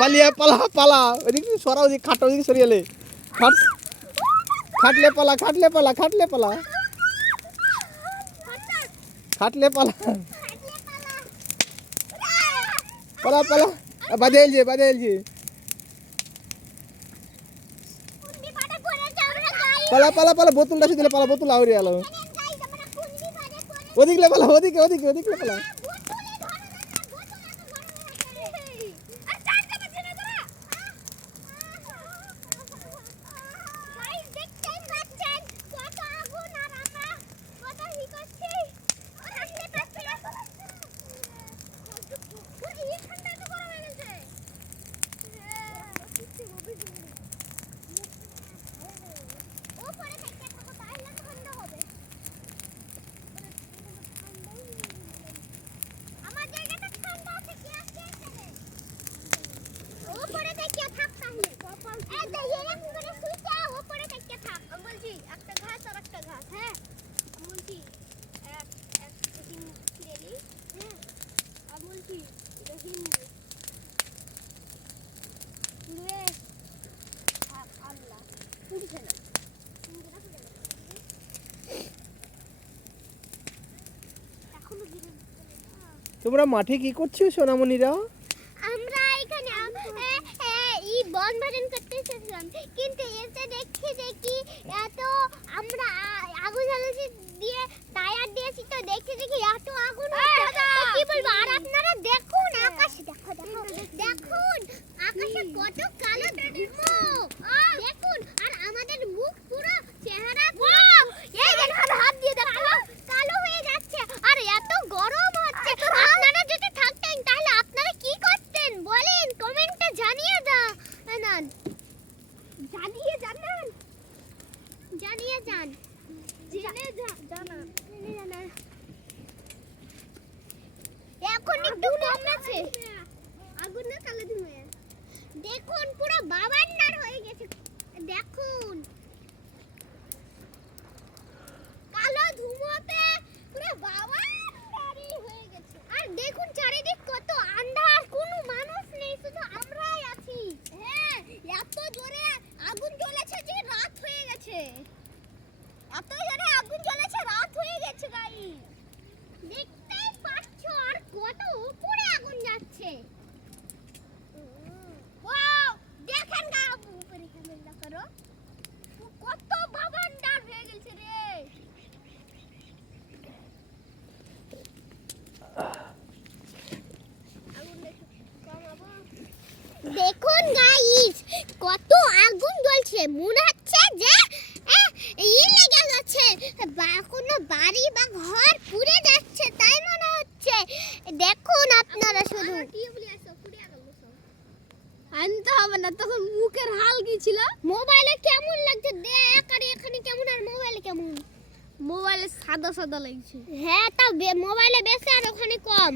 পালিয়ে পালা পালা ওদিকে সরা ওদিকে খাট ওদিকে সরিয়েলে খাটলে পালা খাটলে পালা খাটলে পালা খাটলে পালা পালা পালা বাজাইল যে পালা পালা পালা বোতলটা দিলে পালা বোতল আউরে আলো ওদিকে পালা ওদিকে পালা তোমরা মাঠে কি করছো সোনামণিরা? আমরা এখানে এই বনভোজন করতে এসেছিলাম, কিন্তু এসে দেখি এত আমরা আগুন জ্বালাতে দিয়ে টায়ার দিয়েছি, তো দেখি এত আগুন হচ্ছে, কি বলবো। আর আপনারা দেখুন আকাশে, দেখুন আকাশে কত কালো ধোঁয়া, দেখুন। আর আমাদের মুখ পুরো চেহারা এই দেখুন হাত দিয়ে দেখো কালো হয়ে যাচ্ছে, আর এত গরম হচ্ছে। আপনারা যদি থাকতেন তাহলে আপনারা কি করতেন বলেন, কমেন্টে জানিয়ে জানান। এখন একটু কম আছে আগুনে কালো ধোঁয়া, দেখুন পুরো বাবান্নার হয়ে গেছে। দেখুন কালো ধোঁয়াতে পুরো বাবান্নারই হয়ে গেছে। আর দেখুন চারিদিক কত আন্ধার, কোনো মানুষ নেই, শুধু আমরাই আছি। হ্যাঁ, এত জোরে আগুন জ্বলেছে যে রাত হয়ে গেছে, এত জোরে আগুন জ্বলেছে রাত হয়ে গেছে গাইস, দেখতেই পাচ্ছ। আর কত উপরে আগুন যাচ্ছে, ওয়াও দেখেন গাইস, উপরে ক্যামেরা করো, কত বাবান্ডার হয়ে গেছে রে। দেখুন গাইস কত আগুন জ্বলছে, মনে হচ্ছে যে লেগে যাচ্ছে, কোনো বাড়ি বা ঘর পুড়ে যাচ্ছে তাই মনে হচ্ছে। দেখুন আপনারা শুধু আনতে হবে না, তখন মুখের হাল কি ছিল। মোবাইলে কেমন লাগছে দেখ, আর এখানে কেমন, আর মোবাইলে কেমন? মোবাইলে সাদা সাদা লাগছে। হ্যাঁ, তা মোবাইলে বেশি আর ওখানে কম।